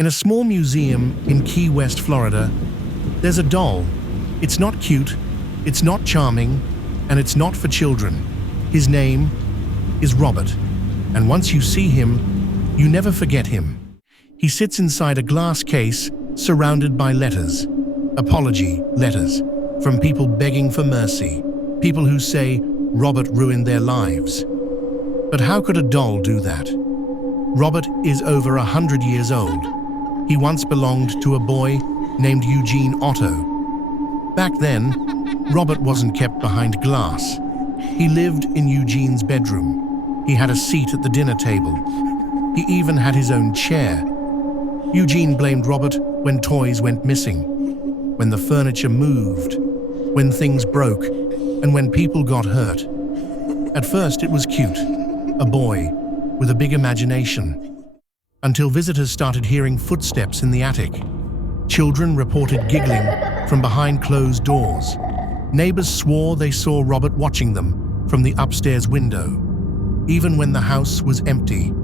In a small museum in Key West, Florida, there's a doll. It's not cute, it's not charming, and it's not for children. His name is Robert, and once you see him, you never forget him. He sits inside a glass case surrounded by letters, apology letters, from people begging for mercy, people who say Robert ruined their lives. But how could a doll do that? Robert is over 100 years old. He once belonged to a boy named Eugene Otto. Back then, Robert wasn't kept behind glass. He lived in Eugene's bedroom. He had a seat at the dinner table. He even had his own chair. Eugene blamed Robert when toys went missing, when the furniture moved, when things broke, and when people got hurt. At first, it was cute, a boy with a big imagination. Until visitors started hearing footsteps in the attic. Children reported giggling from behind closed doors. Neighbors swore they saw Robert watching them from the upstairs window, even when the house was empty.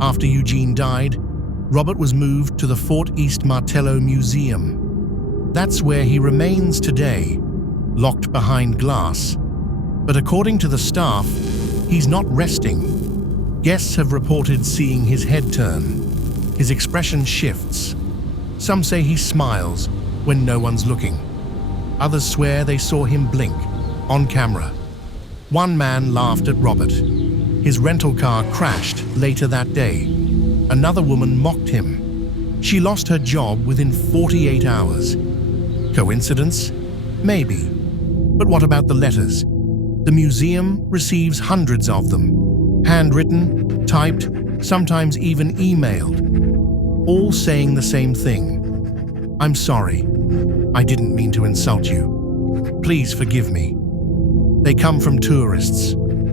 After Eugene died, Robert was moved to the Fort East Martello Museum. That's where he remains today, locked behind glass. But according to the staff, he's not resting. Guests have reported seeing his head turn. His expression shifts. Some say he smiles when no one's looking. Others swear they saw him blink, on camera. One man laughed at Robert. His rental car crashed later that day. Another woman mocked him. She lost her job within 48 hours. Coincidence? Maybe. But what about the letters? The museum receives hundreds of them. Handwritten, typed, sometimes even emailed. All saying the same thing. I'm sorry. I didn't mean to insult you. Please forgive me. They come from tourists,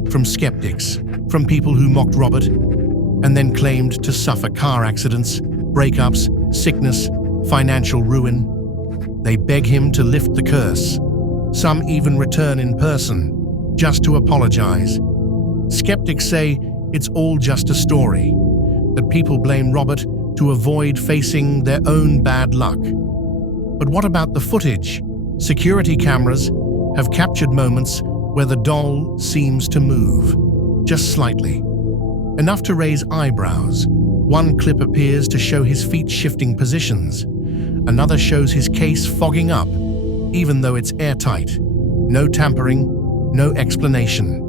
from skeptics, from people who mocked Robert and then claimed to suffer car accidents, breakups, sickness, financial ruin. They beg him to lift the curse. Some even return in person, just to apologize. Skeptics say it's all just a story, that people blame Robert to avoid facing their own bad luck. But what about the footage? Security cameras have captured moments where the doll seems to move, just slightly. Enough to raise eyebrows. One clip appears to show his feet shifting positions. Another shows his case fogging up, even though it's airtight. No tampering, no explanation.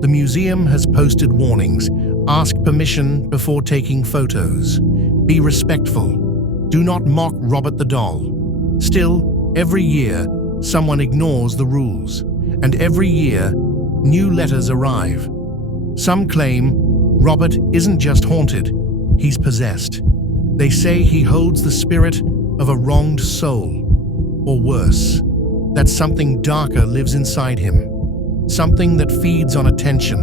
The museum has posted warnings. Ask permission before taking photos. Be respectful. Do not mock Robert the doll. Still, every year, someone ignores the rules. And every year, new letters arrive. Some claim Robert isn't just haunted, he's possessed. They say he holds the spirit of a wronged soul. Or worse, that something darker lives inside him. Something that feeds on attention,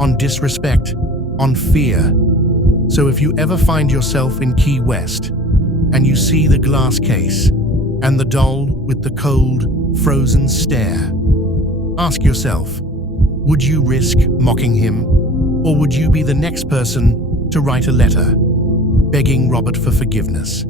on disrespect, on fear. So if you ever find yourself in Key West, and you see the glass case, and the doll with the cold, frozen stare, ask yourself, would you risk mocking him? Or would you be the next person to write a letter, begging Robert for forgiveness?